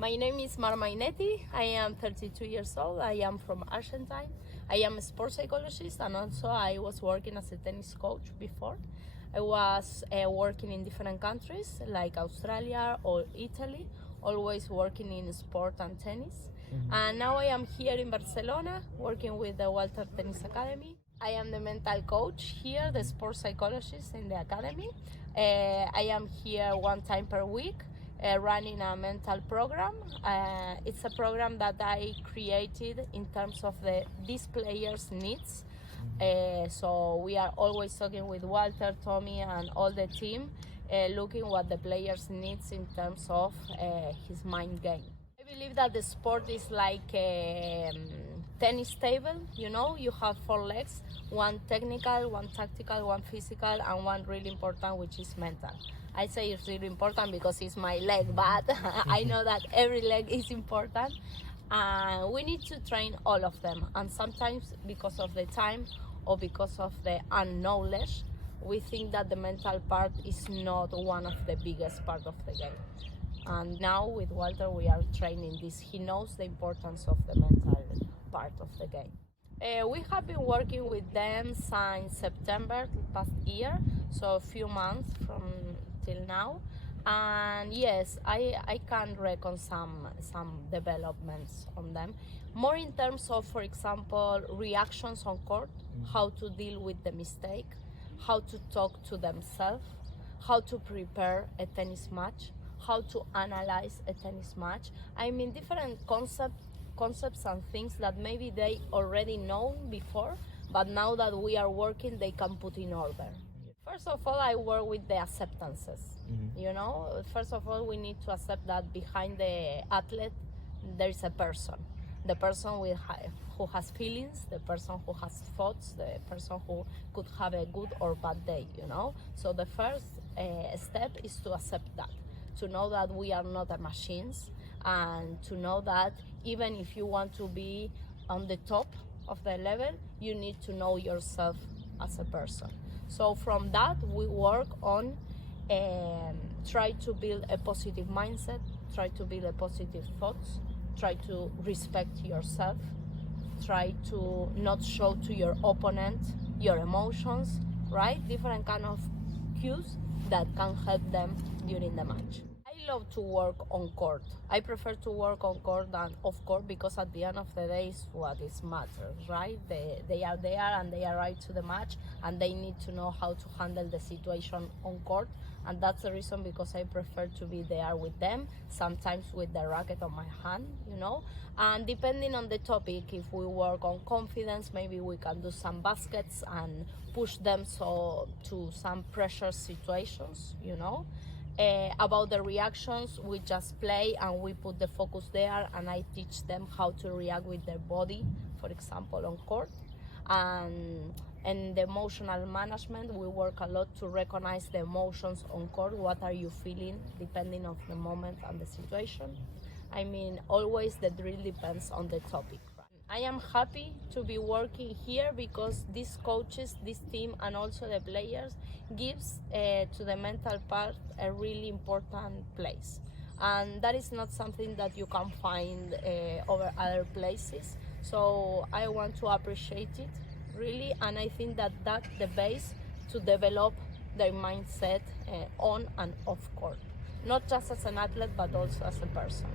My name is Mainetti. I am 32 years old. I am from Argentine. I am a sports psychologist, and also I was working as a tennis coach before. I was working in different countries like Australia or Italy, always working in sport and tennis. And now I am here in Barcelona working with the Walter Tennis Academy. I am the mental coach here, the sports psychologist in the academy. I am here one time per week running a mental program. It's a program that I created in terms of these players' needs. So we are always talking with Walter, Tommy, and all the team, looking what the players needs in terms of his mind game. I believe that the sport is like a tennis table. You have 4 legs, one technical, one tactical, one physical, and one really important, which is mental. I say it's really important because it's my leg, but I know that every leg is important. We need to train all of them, and sometimes because of the time or because of the unknowledge, we think that the mental part is not one of the biggest part of the game. And now with Walter we are training this. He knows the importance of the mental part of the game. We have been working with them since September past year, so a few months from till now. And yes, I can reckon some developments on them, more in terms of, for example, reactions on court, how to deal with the mistake, how to talk to themselves, how to prepare a tennis match, how to analyze a tennis match. I mean, different concepts and things that maybe they already know before, but now that we are working, they can put in order. First of all, I work with the acceptances. First of all, we need to accept that behind the athlete there is a person. The person who has feelings, the person who has thoughts, the person who could have a good or bad day. So the first step is to accept that, to know that we are not machines, and to know that even if you want to be on the top of the level, you need to know yourself as a person. So from that we work on try to build a positive mindset, try to build a positive thoughts, try to respect yourself, try to not show to your opponent your emotions, right? Different kind of cues that can help them during the match. I love to work on court. I prefer to work on court than off court, because at the end of the day is what is matters, right? They are there and they arrive to the match and they need to know how to handle the situation on court, and that's the reason because I prefer to be there with them, sometimes with the racket on my hand, and depending on the topic, if we work on confidence, maybe we can do some baskets and push them to some pressure situations, About the reactions, we just play and we put the focus there, and I teach them how to react with their body, for example, on court. And the emotional management, we work a lot to recognize the emotions on court. What are you feeling depending on the moment and the situation? I mean, always the drill depends on the topic. I am happy to be working here because these coaches, this team, and also the players gives to the mental part a really important place. And that is not something that you can find over other places. So I want to appreciate it, really, and I think that that's the base to develop their mindset on and off court. Not just as an athlete, but also as a person.